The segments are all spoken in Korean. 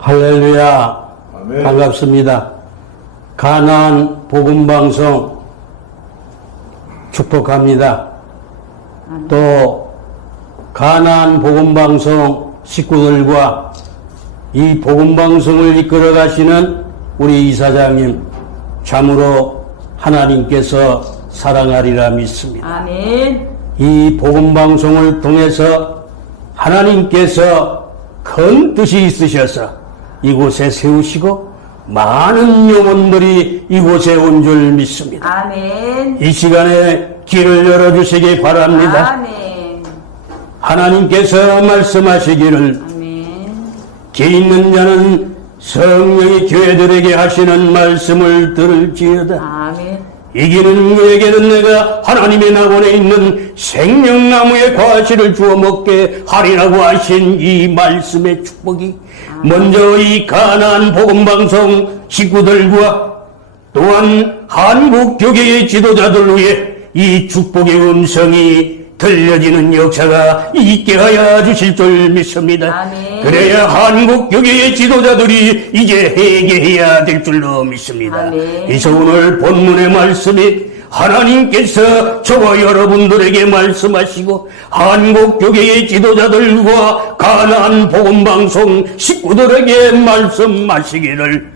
할렐루야. 아멘. 반갑습니다. 가나안 복음방송 축복합니다. 또 가나안 복음방송 식구들과 이 복음방송을 이끌어 가시는 우리 이사장님 참으로 하나님께서 사랑하리라 믿습니다. 아멘. 이 복음방송을 통해서 하나님께서 큰 뜻이 있으셔서 이곳에 세우시고 많은 영혼들이 이곳에 온 줄 믿습니다. 아멘. 이 시간에 길을 열어주시기 바랍니다. 아멘. 하나님께서 말씀하시기를 아멘. 기 있는 자는 성령이 교회들에게 하시는 말씀을 들을지어다. 아멘. 이기는 자에게는 내가 하나님의 낙원에 있는 생명나무의 과실을 주어 먹게 하리라고 하신 이 말씀의 축복이 먼저 이 가나안 복음방송 식구들과 또한 한국 교계의 지도자들 위해 이 축복의 음성이 들려지는 역사가 있게 하여 주실 줄 믿습니다. 아멘. 그래야 한국 교계의 지도자들이 이제 회개해야 될 줄로 믿습니다. 아멘. 그래서 오늘 본문의 말씀이 하나님께서 저와 여러분들에게 말씀하시고 한국 교계의 지도자들과 가나안 복음방송 식구들에게 말씀하시기를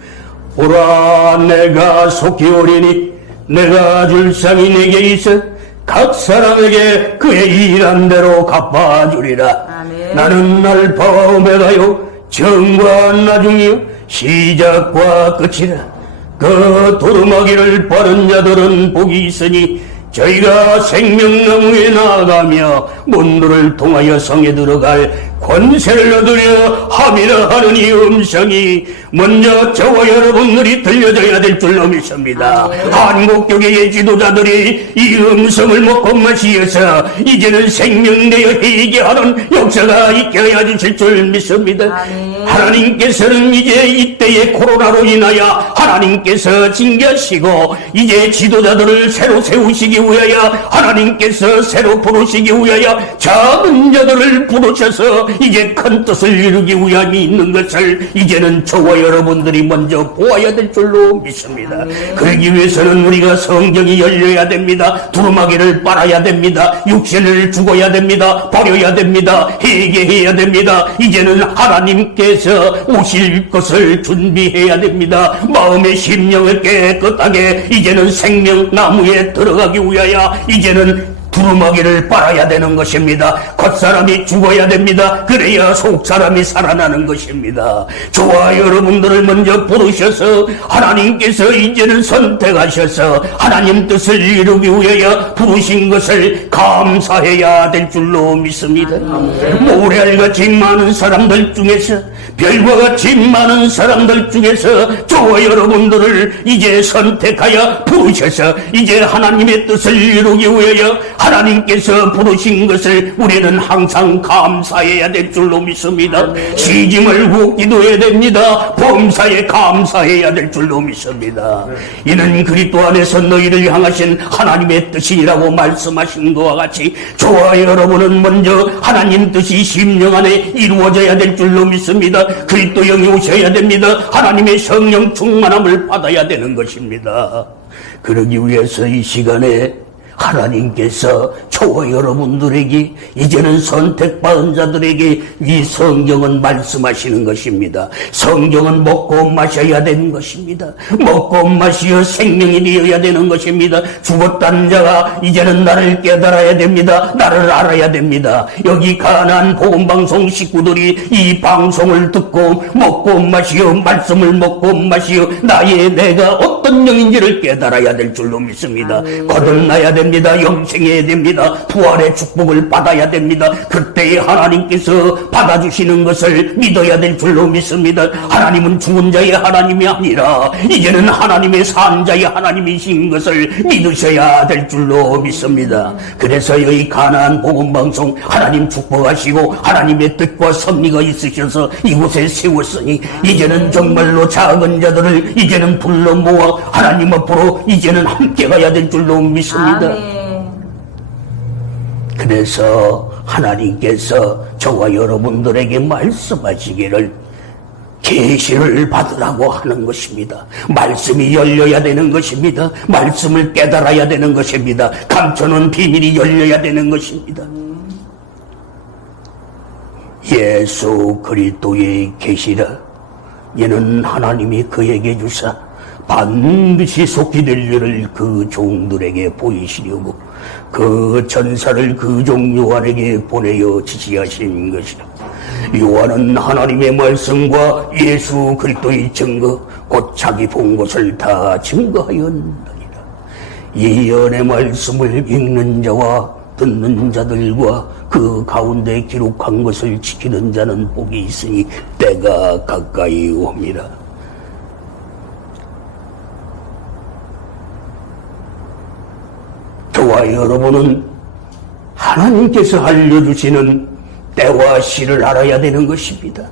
보라 내가 속히 오리니 내가 줄 상이 내게 있어 각 사람에게 그의 일한 대로 갚아주리라. 아멘. 나는 알파와 오메가요 처음과 나중이요 시작과 끝이라. 그 두루마기를 빠른 자들은 복이 있으니 저희가 생명나무에 나아가며 문들을 통하여 성에 들어갈 권세를 얻으려 함이라 하는 이 음성이 먼저 저와 여러분들이 들려져야 될 줄로 믿습니다. 한국교계의 지도자들이 이 음성을 먹고 마시어서 이제는 생명되어 회개하는 역사가 있게 하여 주실 줄 믿습니다. 하나님께서는 이제 이때의 코로나로 인하여 하나님께서 징계하시고 이제 지도자들을 새로 세우시기 위하여 하나님께서 새로 부르시기 위하여 작은 자들을 부르셔서 이제 큰 뜻을 이루기 위함이 있는 것을 이제는 저와 여러분들이 먼저 보아야 될 줄로 믿습니다. 그러기 위해서는 우리가 성경이 열려야 됩니다. 두루마기를 빨아야 됩니다. 육신을 죽어야 됩니다. 버려야 됩니다. 회개해야 됩니다. 이제는 하나님께서 오실 것을 준비해야 됩니다. 마음의 심령을 깨끗하게 이제는 생명나무에 들어가기 위하여 이제는 두루마기를 빨아야 되는 것입니다. 겉사람이 죽어야 됩니다. 그래야 속사람이 살아나는 것입니다. 저와 여러분들을 먼저 부르셔서 하나님께서 이제는 선택하셔서 하나님 뜻을 이루기 위하여 부르신 것을 감사해야 될 줄로 믿습니다. 모래알같이 많은 사람들 중에서 별과 같이 많은 사람들 중에서 저와 여러분들을 이제 선택하여 부르셔서 이제 하나님의 뜻을 이루기 위하여 하나님께서 부르신 것을 우리는 항상 감사해야 될 줄로 믿습니다. 쉬지 말고 기도해야 됩니다. 범사에 감사해야 될 줄로 믿습니다. 이는 그리스도 안에서 너희를 향하신 하나님의 뜻이라고 말씀하신 것과 같이 저와 여러분은 먼저 하나님 뜻이 심령 안에 이루어져야 될 줄로 믿습니다. 그리스도 영이 오셔야 됩니다. 하나님의 성령 충만함을 받아야 되는 것입니다. 그러기 위해서 이 시간에 하나님께서 저와 여러분들에게 이제는 선택받은 자들에게 이 성경은 말씀하시는 것입니다. 성경은 먹고 마셔야 되는 것입니다. 먹고 마시어 생명이 되어야 되는 것입니다. 죽었다는 자가 이제는 나를 깨달아야 됩니다. 나를 알아야 됩니다. 여기 가나안 복음방송 식구들이 이 방송을 듣고 먹고 마시어 말씀을 먹고 마시어 나의 내가 어떤 영인지를 깨달아야 될 줄로 믿습니다. 거듭나야 됩니다. 영생해야 됩니다. 부활의 축복을 받아야 됩니다. 그때에 하나님께서 받아주시는 것을 믿어야 될 줄로 믿습니다. 하나님은 죽은 자의 하나님이 아니라 이제는 하나님의 산 자의 하나님이신 것을 믿으셔야 될 줄로 믿습니다. 그래서 여기 가나안 복음방송 하나님 축복하시고 하나님의 뜻과 섭리가 있으셔서 이곳에 세웠으니 이제는 정말로 작은 자들을 이제는 불러 모아 하나님 앞으로 이제는 함께 가야 될 줄로 믿습니다. 그래서 하나님께서 저와 여러분들에게 말씀하시기를 계시를 받으라고 하는 것입니다. 말씀이 열려야 되는 것입니다. 말씀을 깨달아야 되는 것입니다. 감춰놓은 비밀이 열려야 되는 것입니다. 예수 그리스도의 계시라 이는 하나님이 그에게 주사 반드시 속히 될 일을 그 종들에게 보이시려고 그 전사를 그 종 요한에게 보내어 지시하신 것이라. 요한은 하나님의 말씀과 예수 그리스도의 증거 곧 자기 본 것을 다 증거하였느니라. 이 연의 말씀을 읽는 자와 듣는 자들과 그 가운데 기록한 것을 지키는 자는 복이 있으니 때가 가까이 옵니다. 저와 여러분은 하나님께서 알려주시는 때와 시를 알아야 되는 것입니다.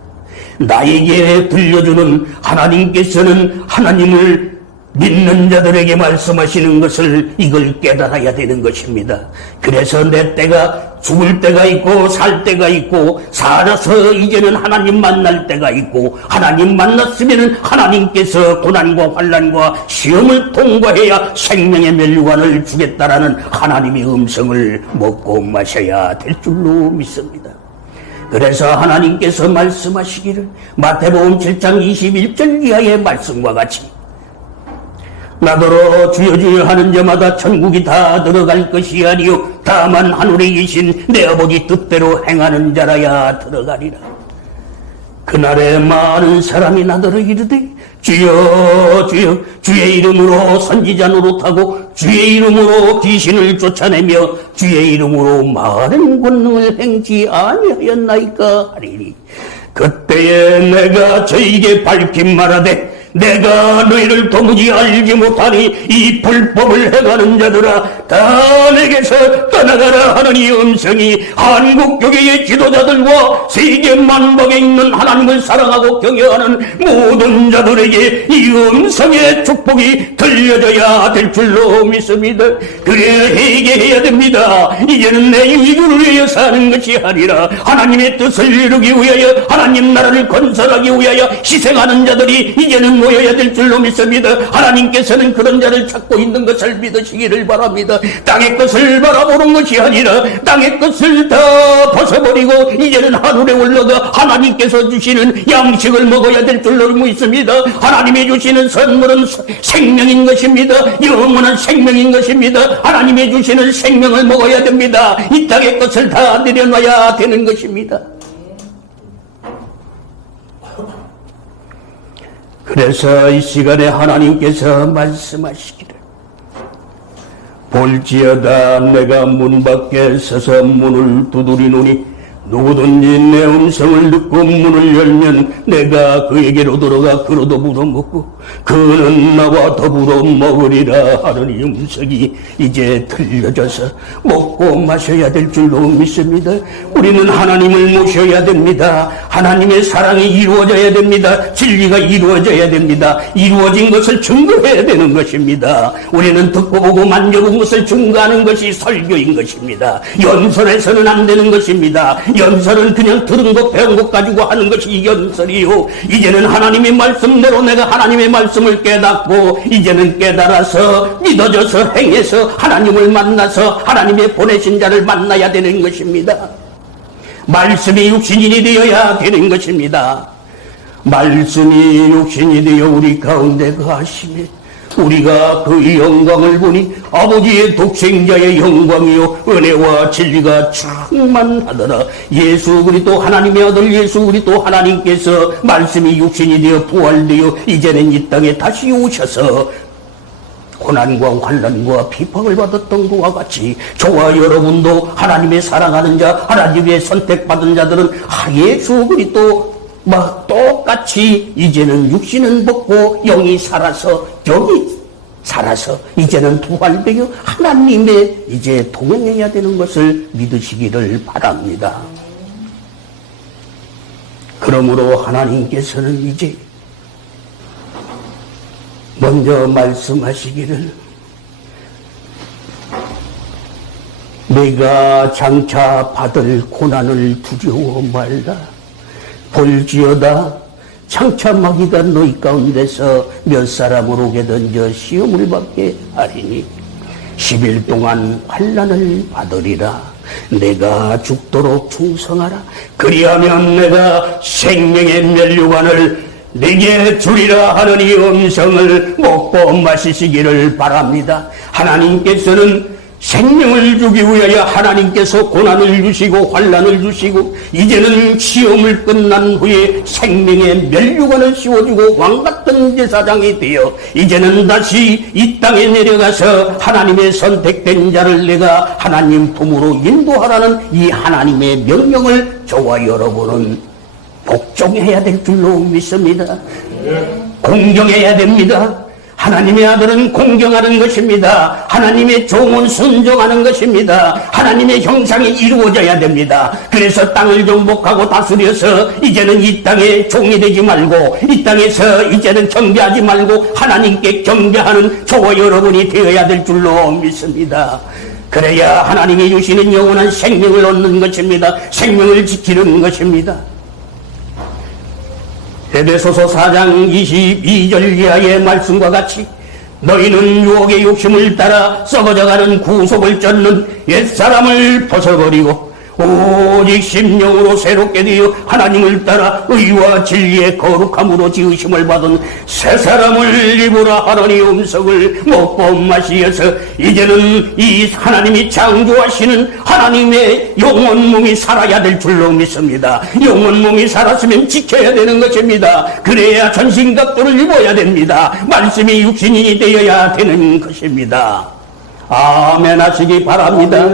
나에게 들려주는 하나님께서는 하나님을 믿는 자들에게 말씀하시는 것을 이걸 깨달아야 되는 것입니다. 그래서 내 때가 죽을 때가 있고 살 때가 있고 살아서 이제는 하나님 만날 때가 있고 하나님 만났으면 하나님께서 고난과 환난과 시험을 통과해야 생명의 멸류관을 주겠다라는 하나님의 음성을 먹고 마셔야 될 줄로 믿습니다. 그래서 하나님께서 말씀하시기를 마태복음 7장 21절 이하의 말씀과 같이 나더러 주여 주여 하는 자마다 천국이 다 들어갈 것이 아니요 다만 하늘에 계신 내 아버지 뜻대로 행하는 자라야 들어가리라. 그날에 많은 사람이 나더러 이르되 주여 주여 주의 이름으로 선지자 노릇하고 주의 이름으로 귀신을 쫓아내며 주의 이름으로 많은 권능을 행치 아니하였나이까 하리니 그때에 내가 저에게 밝힌 말하되 내가 너희를 도무지 알지 못하니 이 불법을 해가는 자들아 다 내게서 떠나가라 하는 이 음성이 한국교회의 지도자들과 세계 만방에 있는 하나님을 사랑하고 경외하는 모든 자들에게 이 음성의 축복이 들려져야 될 줄로 믿습니다. 그래야 회개해야 됩니다. 이제는 내 이익을 위하여 사는 것이 아니라 하나님의 뜻을 이루기 위하여 하나님 나라를 건설하기 위하여 희생하는 자들이 이제는 모여야 될 줄로 믿습니다. 하나님께서는 그런 자를 찾고 있는 것을 믿으시기를 바랍니다. 땅의 것을 바라보는 것이 아니라 땅의 것을 다 벗어버리고 이제는 하늘에 올라가 하나님께서 주시는 양식을 먹어야 될 줄로 믿습니다. 하나님이 주시는 선물은 생명인 것입니다. 영원한 생명인 것입니다. 하나님이 주시는 생명을 먹어야 됩니다. 이 땅의 것을 다 내려놔야 되는 것입니다. 그래서 이 시간에 하나님께서 말씀하시기를 볼지어다 내가 문 밖에 서서 문을 두드리노니 누구든지 내 음성을 듣고 문을 열면 내가 그에게로 들어가 그로도 물어먹고 그는 나와 더불어 먹으리라 하는 이 음성이 이제 들려져서 먹고 마셔야 될 줄로 믿습니다. 우리는 하나님을 모셔야 됩니다. 하나님의 사랑이 이루어져야 됩니다. 진리가 이루어져야 됩니다. 이루어진 것을 증거해야 되는 것입니다. 우리는 듣고 보고 만져본 것을 증거하는 것이 설교인 것입니다. 연설에서는 안 되는 것입니다. 연설은 그냥 들은 것 배운 것 가지고 하는 것이 연설이요. 이제는 하나님의 말씀대로 내가 하나님의 말씀을 깨닫고 이제는 깨달아서 믿어져서 행해서 하나님을 만나서 하나님의 보내신 자를 만나야 되는 것입니다. 말씀이 육신이 되어야 되는 것입니다. 말씀이 육신이 되어 우리 가운데 거하시며 우리가 그 영광을 보니 아버지의 독생자의 영광이요 은혜와 진리가 충만하더라. 예수 그리스도 하나님의 아들 예수 그리스도 하나님께서 말씀이 육신이 되어 부활되어 이제는 이 땅에 다시 오셔서 고난과 환난과 비방을 받았던 것과 같이 저와 여러분도 하나님의 사랑하는 자 하나님의 선택받은 자들은 예수 그리스도 똑같이 이제는 육신은 벗고 영이 살아서 영이 살아서 이제는 부활되어 하나님의 이제 동행해야 되는 것을 믿으시기를 바랍니다. 그러므로 하나님께서는 이제 먼저 말씀하시기를 내가 장차 받을 고난을 두려워 말라. 볼지어다 창참하기가 너희 가운데서 몇 사람을 오게 던져 시험을 받게 하리니 10일 동안 환난을 받으리라. 내가 죽도록 충성하라. 그리하면 내가 생명의 면류관을 내게 주리라 하는 이 음성을 먹고 마시시기를 바랍니다. 하나님께서는 생명을 주기 위하여 하나님께서 고난을 주시고 환난을 주시고 이제는 시험을 끝난 후에 생명의 면류관을 씌워주고 왕같은 제사장이 되어 이제는 다시 이 땅에 내려가서 하나님의 선택된 자를 내가 하나님 품으로 인도하라는 이 하나님의 명령을 저와 여러분은 복종해야 될 줄로 믿습니다. 공경해야 됩니다. 하나님의 아들은 공경하는 것입니다. 하나님의 종은 순종하는 것입니다. 하나님의 형상이 이루어져야 됩니다. 그래서 땅을 정복하고 다스려서 이제는 이 땅에 종이 되지 말고 이 땅에서 이제는 경배하지 말고 하나님께 경배하는 저와 여러분이 되어야 될 줄로 믿습니다. 그래야 하나님이 주시는 영원한 생명을 얻는 것입니다. 생명을 지키는 것입니다. 에베소서 4장 22절 이하의 말씀과 같이 너희는 유혹의 욕심을 따라 썩어져가는 구속을 쫓는 옛사람을 벗어버리고 오직 심령으로 새롭게 되어 하나님을 따라 의와 진리의 거룩함으로 지으심을 받은 새 사람을 입으라 하는 이 음성을 먹고 마시어서 이제는 이 하나님이 창조하시는 하나님의 영원 몸이 살아야 될 줄로 믿습니다. 영원 몸이 살았으면 지켜야 되는 것입니다. 그래야 전신갑주를 입어야 됩니다. 말씀이 육신이 되어야 되는 것입니다. 아멘 하시기 바랍니다.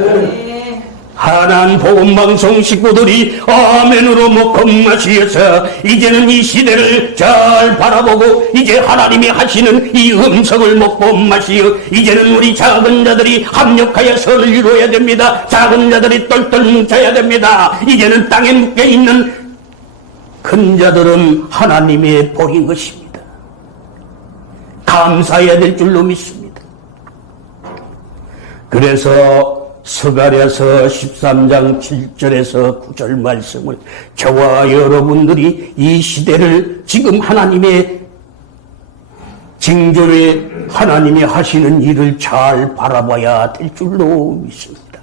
하나님 복음방송 식구들이 아멘으로 먹고 마시어서 이제는 이 시대를 잘 바라보고 이제 하나님이 하시는 이 음성을 먹고 마시어 이제는 우리 작은 자들이 합력하여 선을 이루어야 됩니다. 작은 자들이 똘똘 뭉쳐야 됩니다. 이제는 땅에 묶여있는 큰 자들은 하나님의 복인 것입니다. 감사해야 될 줄로 믿습니다. 그래서 스가랴서 13장 7절에서 9절 말씀을 저와 여러분들이 이 시대를 지금 하나님의 징조에 하나님이 하시는 일을 잘 바라봐야 될 줄로 믿습니다.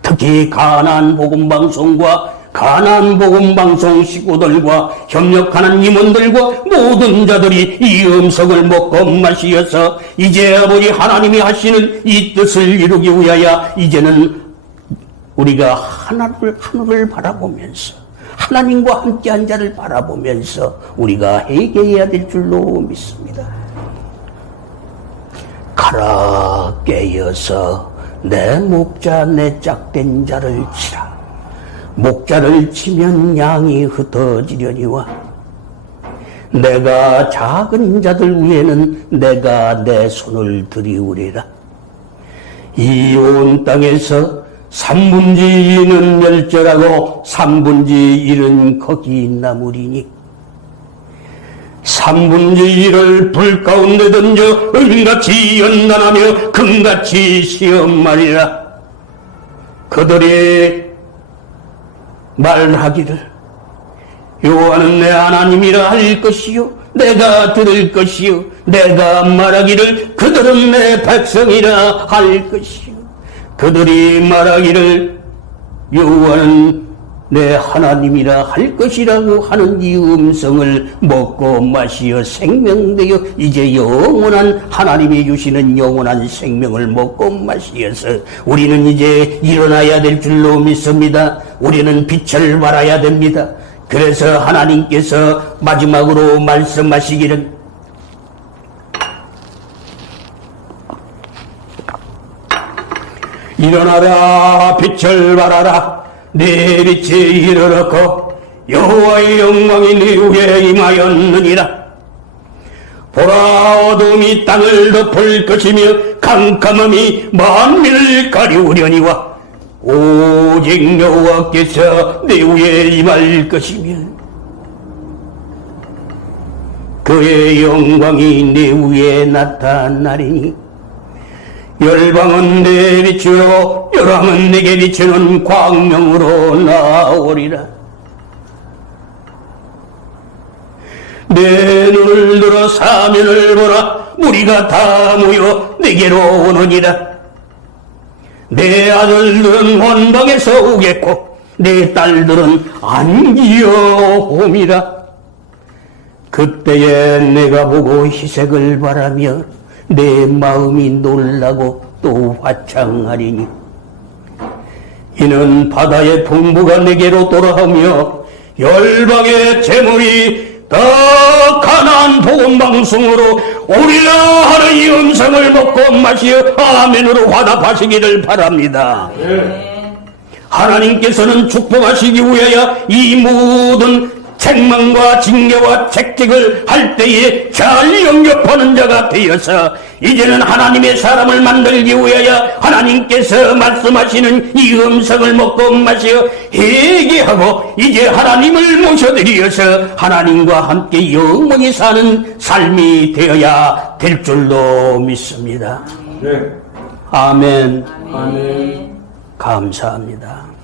특히 가나안 복음방송과 가나안 복음방송 식구들과 협력하는 임원들과 모든 자들이 이 음성을 먹고 마시어서 이제 아버지 하나님이 하시는 이 뜻을 이루기 위하여 이제는 우리가 하늘을 바라보면서 하나님과 함께한 자를 바라보면서 우리가 회개해야 될 줄로 믿습니다. 가라 깨어서 내 목자 내 짝된 자를 치라. 목자를 치면 양이 흩어지려니와 내가 작은 자들 위에는 내가 내 손을 들이우리라. 이 온 땅에서 3분의 2는 멸절하고 3분의 1은 거기 남으리니 3분의 1을 불 가운데 던져 은같이 연단하며 금같이 시험하리라. 그들이 말하기를 여호와는 내 하나님이라 할 것이요 내가 들을 것이요 내가 말하기를 그들은 내 백성이라 할 것이요 그들이 말하기를 여호와는 내 하나님이라 할 것이라고 하는 이 음성을 먹고 마시어 생명되어 이제 영원한 하나님이 주시는 영원한 생명을 먹고 마시어서 우리는 이제 일어나야 될 줄로 믿습니다. 우리는 빛을 발해야 됩니다. 그래서 하나님께서 마지막으로 말씀하시기를 일어나라 빛을 발하라 네 빛이 이르렀고 여호와의 영광이 네 위에 임하였느니라. 보라 어둠이 땅을 덮을 것이며 캄캄함이 만민을 가리우려니와 오직 여호와께서 네 위에 임할 것이며 그의 영광이 네 위에 나타나리니 열방은 내 빛으로 열왕은 내게 비추는 광명으로 나오리라. 내 눈을 들어 사면을 보라. 무리가 다 모여 내게로 오느니라. 내 아들들은 원방에서 오겠고 내 딸들은 안기어 옴이라. 그때에 내가 보고 희색을 바라며 내 마음이 놀라고 또 화창하리니 이는 바다의 풍부가 내게로 돌아오며 열방의 재물이 더 가난한 복음방송으로 우리가 하는 이 음성을 먹고 마시어 아멘으로 화답하시기를 바랍니다. 하나님께서는 축복하시기 위하여 이 모든 책망과 징계와 책직을 할 때에 잘 영접하는 자가 되어서 이제는 하나님의 사람을 만들기 위하여 하나님께서 말씀하시는 이 음성을 먹고 마시어 회개하고 이제 하나님을 모셔드리어서 하나님과 함께 영원히 사는 삶이 되어야 될 줄로 믿습니다. 네. 아멘. 아멘. 감사합니다.